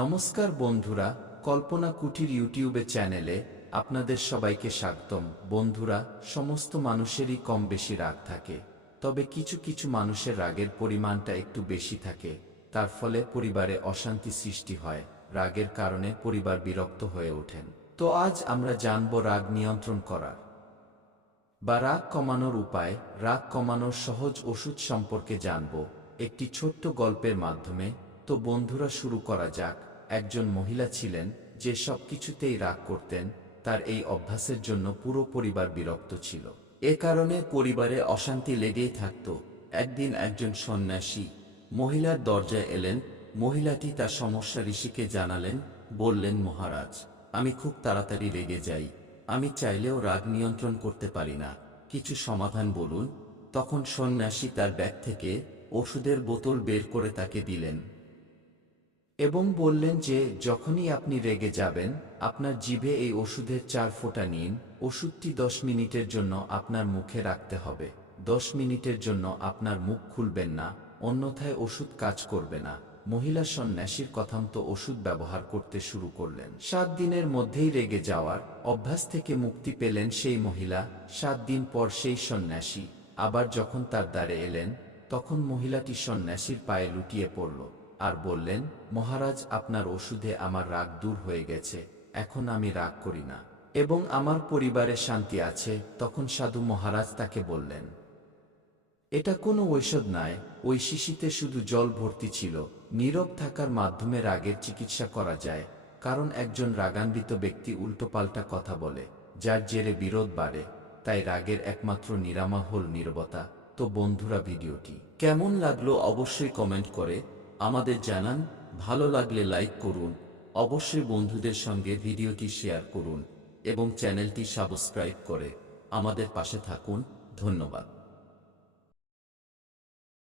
নমস্কার বন্ধুরা, কল্পনা কুটির ইউটিউবে চ্যানেলে আপনাদের সবাইকে স্বাগতম। বন্ধুরা, সমস্ত মানুষেরই কম বেশি রাগ থাকে, তবে কিছু কিছু মানুষের রাগের পরিমাণটা একটু বেশি থাকে। তার ফলে পরিবারে অশান্তি সৃষ্টি হয়, রাগের কারণে পরিবার বিরক্ত হয়ে ওঠেন। তো আজ আমরা জানব রাগ নিয়ন্ত্রণ করার বা রাগ কমানোর উপায়, রাগ কমানোর সহজ ওষুধ সম্পর্কে জানব একটি ছোট্ট গল্পের মাধ্যমে। তো বন্ধুরা, শুরু করা যাক। একজন মহিলা ছিলেন যে সবকিছুতেই রাগ করতেন। তার এই অভ্যাসের জন্য পুরো পরিবার বিরক্ত ছিল। এ কারণে পরিবারে অশান্তি লেগেই থাকত। একদিন একজন সন্ন্যাসী মহিলার দরজায় এলেন। মহিলাটি তার সমস্যা ঋষিকে জানালেন। বললেন, মহারাজ, আমি খুব তাড়াতাড়ি রেগে যাই। আমি চাইলেও রাগ নিয়ন্ত্রণ করতে পারি না। কিছু সমাধান বলুন। তখন সন্ন্যাসী তার ব্যাগ থেকে ওষুধের বোতল বের করে তাকে দিলেন এবং বললেন যে যখনই আপনি রেগে যাবেন, আপনার জিভে এই ওষুধের 4 ফোঁটা নিন। ওষুধটি 10 মিনিটের জন্য আপনার মুখে রাখতে হবে। 10 মিনিটের জন্য আপনার মুখ খুলবেন না, অন্যথায় ওষুধ কাজ করবে না। মহিলা সন্ন্যাসীর কথামতো ওষুধ ব্যবহার করতে শুরু করলেন। 7 দিনের মধ্যেই রেগে যাওয়ার অভ্যাস থেকে মুক্তি পেলেন সেই মহিলা। 7 দিন পর সেই সন্ন্যাসী আবার যখন তার দ্বারে এলেন, তখন মহিলাটি সন্ন্যাসীর পায়ে লুটিয়ে পড়ল আর বললেন, মহারাজ, আপনার ওষুধে আমার রাগ দূর হয়ে গেছে। এখন আমি রাগ করি না এবং আমার পরিবারে শান্তি আছে। তখন সাধু মহারাজ তাকে বললেন, এটা কোনো ঔষধ নয়, ওই শিশিতে শুধু জল ভর্তি ছিল। নীরব থাকার মাধ্যমে রাগের চিকিৎসা করা যায়। কারণ একজন রাগান্বিত ব্যক্তি উল্টোপাল্টা কথা বলে, যার জেরে বিরোধ বাড়ে। তাই রাগের একমাত্র নিরাময় হল নীরবতা। তো বন্ধুরা, ভিডিওটি কেমন লাগলো অবশ্যই কমেন্ট করে আমাদের জানান। ভালো লাগলে লাইক করুন, অবশ্যই বন্ধুদের সঙ্গে ভিডিওটি শেয়ার করুন এবং চ্যানেলটি সাবস্ক্রাইব করে আমাদের পাশে থাকুন। ধন্যবাদ।